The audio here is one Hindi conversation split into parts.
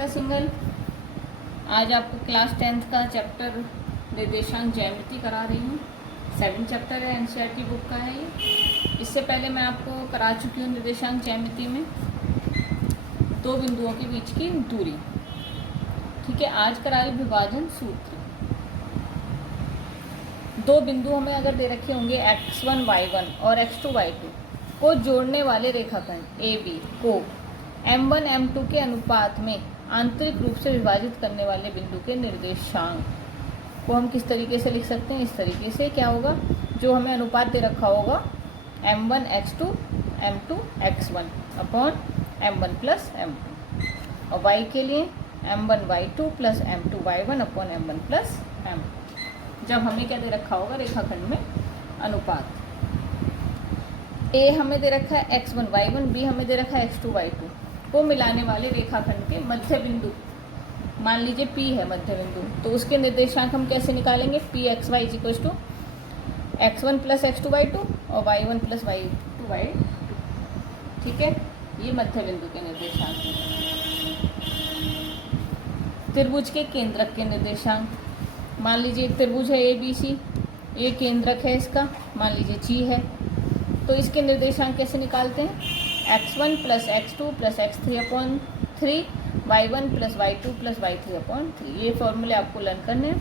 स्वागत है सिंगल। आज आपको क्लास 10th का चैप्टर निर्देशांक ज्यामिति करा रही हूँ। 7 चैप्टर है, एनसीईआरटी बुक का है ये। इससे पहले मैं आपको करा चुकी हूँ निर्देशांक ज्यामिति में दो बिंदुओं के बीच की दूरी। ठीक है, आज कराई विभाजन सूत्र। दो बिंदु हमें अगर दे रखे होंगे x1 y1 और x2 y2 को जोड़ने वाले रेखाखंड AB को m1 m2 के अनुपात में आंतरिक रूप से विभाजित करने वाले बिंदु के निर्देशांक को हम किस तरीके से लिख सकते हैं? इस तरीके से क्या होगा, जो हमें अनुपात दे रखा होगा m1 x2 m2 x1 upon m1 plus m2, और y के लिए m1 y2 plus m2 y1 upon m1 plus m2। जब हमें क्या दे रखा होगा रेखाखंड में अनुपात, a हमें दे रखा है x1 y1, b हमें दे रखा है x2 y2 को मिलाने वाले रेखाखंड के मध्य बिंदु, मान लीजिए P है मध्य बिंदु, तो उसके निर्देशांक हम कैसे निकालेंगे? P X Y equal to x1 plus x2 y2 और y1 प्लस y2 y2। ठीक है, ये मध्य बिंदु के निर्देशांक हैं। त्रिभुज के केंद्रक के निर्देशांक, मान लीजिए एक त्रिभुज है ABC, ये केंद्रक है इसका, मान लीजिए G है, तो इसके निर्देशांक कैसे निकालते हैं? x1 plus x2 plus x3 upon 3, y1 plus y2 plus y3 upon 3। ये फॉर्मूले आपको लर्न करने हैं।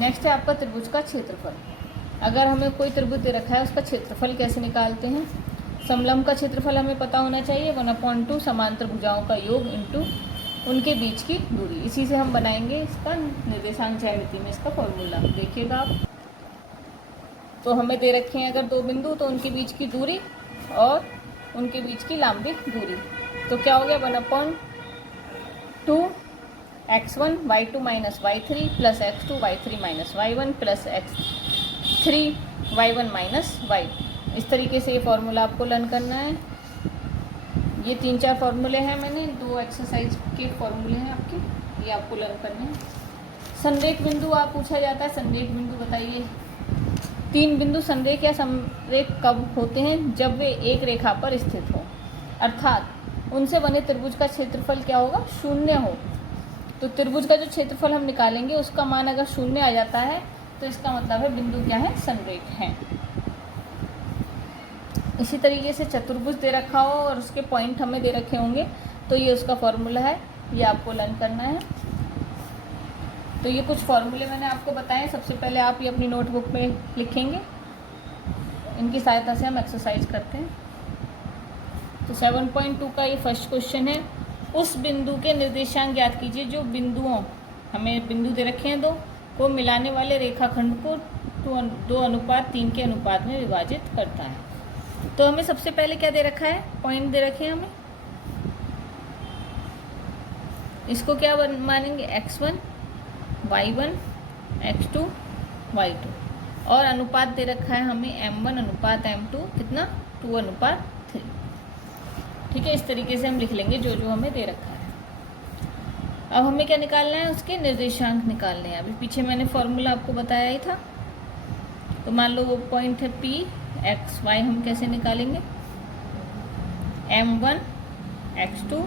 नेक्स्ट है आपका त्रिभुज का क्षेत्रफल। अगर हमें कोई त्रिभुज दे रखा है, उसका क्षेत्रफल कैसे निकालते हैं? समलंब का क्षेत्रफल हमें पता होना चाहिए, 1/2 समांतर भुजाओं का योग इंटू उनके बीच की दूरी। इसी से हम बनाएंगे इसका निर्देशांक ज्यामिति में इसका फॉर्मूला, देखिएगा आप। तो हमें दे रखे हैं अगर दो बिंदु, तो उनके बीच की दूरी और उनके बीच की लंबित दूरी, तो क्या हो गया 1/2 x1 y2 minus y3 plus x2 y3 minus y1 plus x3 y1 minus y2। इस तरीके से ये फॉर्मूला आपको लर्न करना है। ये 3-4 फॉर्मूले हैं, मैंने 2 एक्सरसाइज के फॉर्मूले हैं आपके, ये आपको लर्न करने हैं। संरेख बिंदु आप पूछा जाता है, संरेख बिंदु बताइए। 3 बिंदु संरेख या समरेख कब होते हैं? जब वे एक रेखा पर स्थित हो, अर्थात उनसे बने त्रिभुज का क्षेत्रफल क्या होगा? 0 हो। तो त्रिभुज का जो क्षेत्रफल हम निकालेंगे उसका मान अगर 0 आ जाता है, तो इसका मतलब है बिंदु क्या है? संरेख है। इसी तरीके से चतुर्भुज दे रखा हो और उसके पॉइंट हमें दे रखे होंगे, तो ये उसका फॉर्मूला है, ये आपको लर्न करना है। तो ये कुछ फॉर्मूले मैंने आपको बताए। सबसे पहले आप ये अपनी नोटबुक में लिखेंगे, इनकी सहायता से हम एक्सरसाइज करते हैं। तो 7.2 का ये फर्स्ट क्वेश्चन है। उस बिंदु के निर्देशांक ज्ञात कीजिए जो बिंदुओं, हमें बिंदु दे रखे हैं दो, को मिलाने वाले रेखाखंड को 2:3 के अनुपात में विभाजित करता है। तो हमें सबसे पहले क्या दे रखा है? पॉइंट दे रखे हैं हमें, इसको क्या मानेंगे? x1 y1 x2 y2, और अनुपात दे रखा है हमें m1 अनुपात m2 कितना? 2:3। ठीक है, इस तरीके से हम लिख लेंगे जो जो हमें दे रखा है। अब हमें क्या निकालना है? उसके निर्देशांक निकालने हैं। अभी पीछे मैंने फॉर्मूला आपको बताया ही था। तो मान लो वो पॉइंट है P x y, हम कैसे निकालेंगे? m1 x2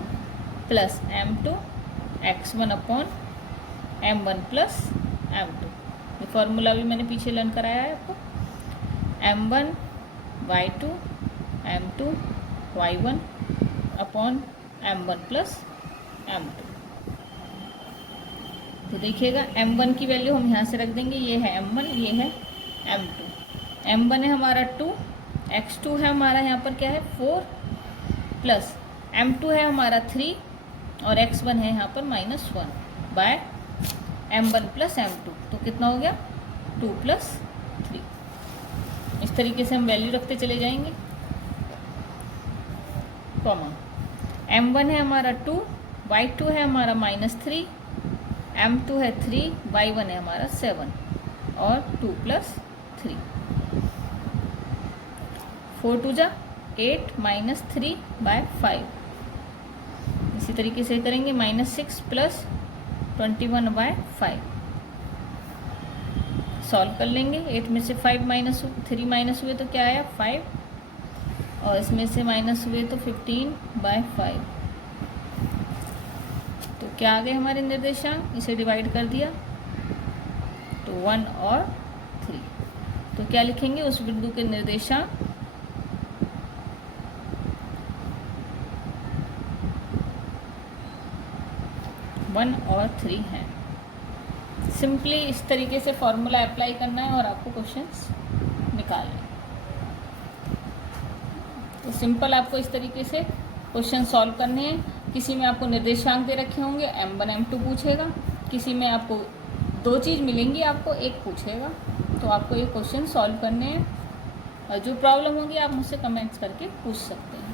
plus m2 x1 upon m1 plus m2। ये फॉर्मूला भी मैंने पीछे लर्न कराया है आपको। m1 y2 m2 y1 upon m1 plus m2। तो देखिएगा m1 की वैल्यू हम यहाँ से रख देंगे, ये है m1, ये है m2। m1 है हमारा 2, x2 है हमारा यहाँ पर क्या है 4, प्लस m2 है हमारा 3 और x1 है यहाँ पर -1 बाय m1 प्लस m2। तो कितना हो गया? 2 प्लस 3। इस तरीके से हम वैल्यू रखते चले जाएंगे। कॉमा m1 है हमारा 2, y2 है हमारा -3, m2 है 3, y1 है हमारा 7 और 2 प्लस 3। 4 2 जा 8 माइनस 3 बाय 5। इसी तरीके से करेंगे -6 प्लस 21 बाय 5। सॉल्व कर लेंगे। 8 में से 3 माइनस हुए तो क्या आया? 5, और इसमें से माइनस हुए तो 15 बाय 5। क्या आ गए हमारे निर्देशांक, इसे डिवाइड कर दिया तो 1 और 3। तो क्या लिखेंगे, उस बिंदु के निर्देशांक 1 और 3 हैं। सिंपली इस तरीके से फॉर्मूला अप्लाई करना है और आपको क्वेश्चंस निकालने हैं। तो सिंपल आपको इस तरीके से क्वेश्चन सॉल्व करने हैं। किसी में आपको निर्देशांक दे रखे होंगे, M1 M2 पूछेगा, किसी में आपको 2 चीज़ मिलेंगी, आपको एक पूछेगा। तो आपको ये क्वेश्चन सॉल्व करने हैं और जो प्रॉब्लम होगी आप मुझसे कमेंट्स करके पूछ सकते हैं।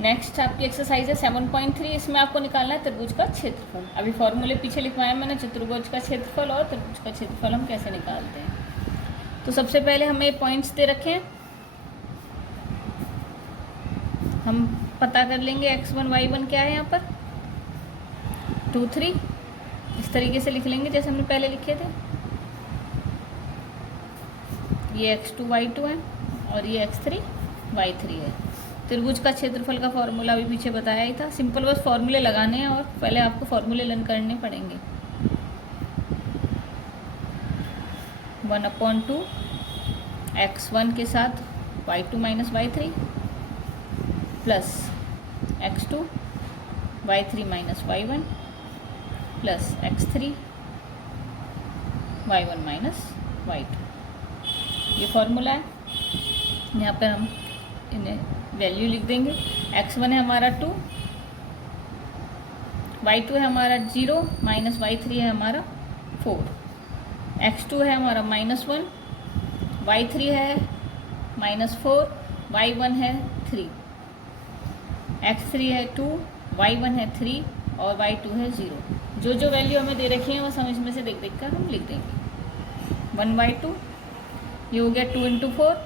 नेक्स्ट आपकी एक्सरसाइज है 7.3। इसमें आपको निकालना है त्रिभुज का क्षेत्रफल। अभी फॉर्मूले पीछे लिखवाया मैंने, चतुर्भुज का क्षेत्रफल और त्रिभुज का क्षेत्रफल हम कैसे निकालते हैं। तो सबसे पहले हमें पॉइंट्स दे रखे हैं, हम पता कर लेंगे x1 y1 क्या है यहाँ पर 2 3। इस तरीके से लिख लेंगे जैसे हमने पहले लिखे थे। ये x2 y2 है और ये x3 y3 है। त्रिभुज का क्षेत्रफल का फॉर्मूला अभी पीछे बताया ही था। सिंपल बस फॉर्मूले लगाने हैं और पहले आपको फॉर्मूले लर्न करने पड़ेंगे। 1/2 x1 के साथ y2 minus y3 plus x2 y3 minus y1 plus x3 y1 minus y2। ये फॉर्मूला है। यहाँ पर हम इन्हें वैल्यू लिख देंगे। x1 है हमारा 2, y2 है हमारा 0, माइनस y3 है हमारा 4, x2 है हमारा -1, y3 है -4, y1 है 3, x3 है 2, y1 है 3 और y2 है 0। जो जो वैल्यू हमें दे रखी है वो हम इसमें से देख देख कर हम लिख देंगे। 1/2 ये हो गया 2 × 4,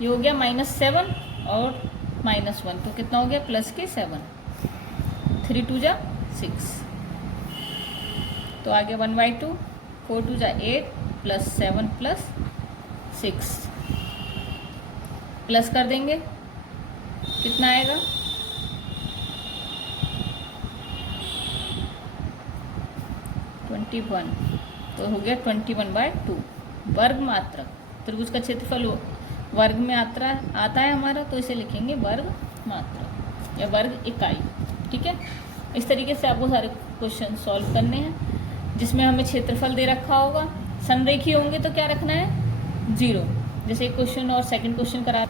ये हो गया -7 और -1, तो कितना हो गया प्लस के 7, 3 2 जा 6। तो आ गया 1/2, 4 2 जा 8 प्लस 7 प्लस 6 प्लस कर देंगे, कितना आएगा 21। तो हो गया 21/2 वर्ग मात्रक। त्रिभुज का क्षेत्रफल वर्ग में आता है हमारा, तो इसे लिखेंगे वर्ग मात्रक या वर्ग इकाई। ठीक है, इस तरीके से आपको सारे क्वेश्चन सॉल्व करने हैं जिसमें हमें क्षेत्रफल दे रखा होगा। संरेखी होंगे तो क्या रखना है 0, जैसे एक क्वेश्चन और सेकंड क्वेश्चन करा।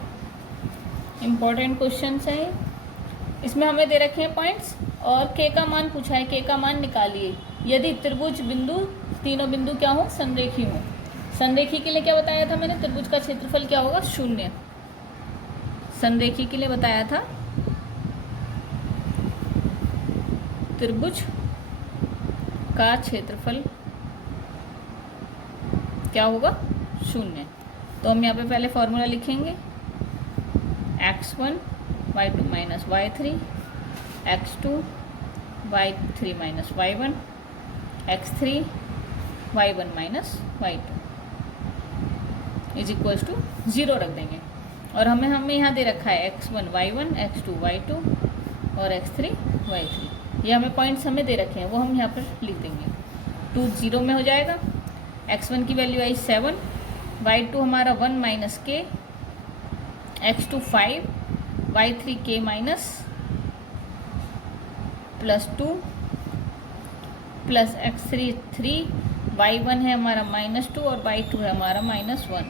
इम्पोर्टेंट क्वेश्चन है। इसमें हमें दे रखे हैं पॉइंट्स और के का मान पूछा है, के का मान निकालिए यदि त्रिभुज बिंदु, तीनों बिंदु क्या हो संरेखी हो। संरेखी के लिए क्या बताया था मैंने, त्रिभुज का क्षेत्रफल क्या होगा 0। संरेखी के लिए बताया था त्रिभुज का क्षेत्रफल क्या होगा 0। तो हम यहाँ पे पहले फॉर्मूला लिखेंगे x1 y2 minus y3, x2 y3 minus y1, x3 y1 minus y2 is equals to 0 रख देंगे। और हमें यहाँ दे रखा है x1 y1, x2 y2 और x3 y3। ये हमें पॉइंट्स हमें दे रखे हैं वो हम यहाँ पर लिख देंगे। 2 0 में हो जाएगा। x1 की वैल्यू आई 7, y2 हमारा 1 माइनस के, x2 5, y3 k minus +2 plus x3 3, y1 है हमारा -2 और y2 है हमारा -1।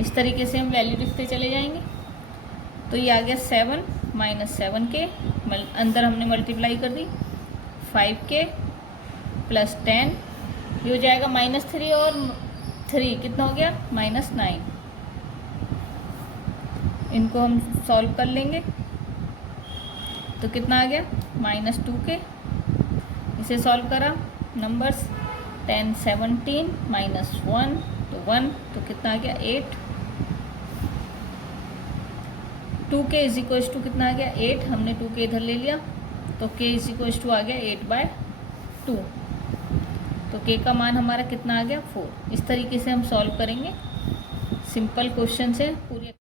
इस तरीके से हम वैल्यू लिखते चले जाएंगे। तो ये आ गया 7 - 7k, अंदर हमने मल्टीप्लाई कर दी 5k + 10, ये हो जाएगा -3 और 3 कितना हो गया -9। इनको हम सॉल्व कर लेंगे तो कितना आ गया -2k। इसे सॉल्व करा नंबर्स 10 17 -1 तो 1, तो कितना आ गया 8। 2k इज इक्वल्स टू कितना आ गया 8, हमने 2k इधर ले लिया तो k इज इक्वल्स टू आ गया 8/2। तो k का मान हमारा कितना आ गया 4। इस तरीके से हम सॉल्व करेंगे। सिंपल क्वेश्चन है पूरी।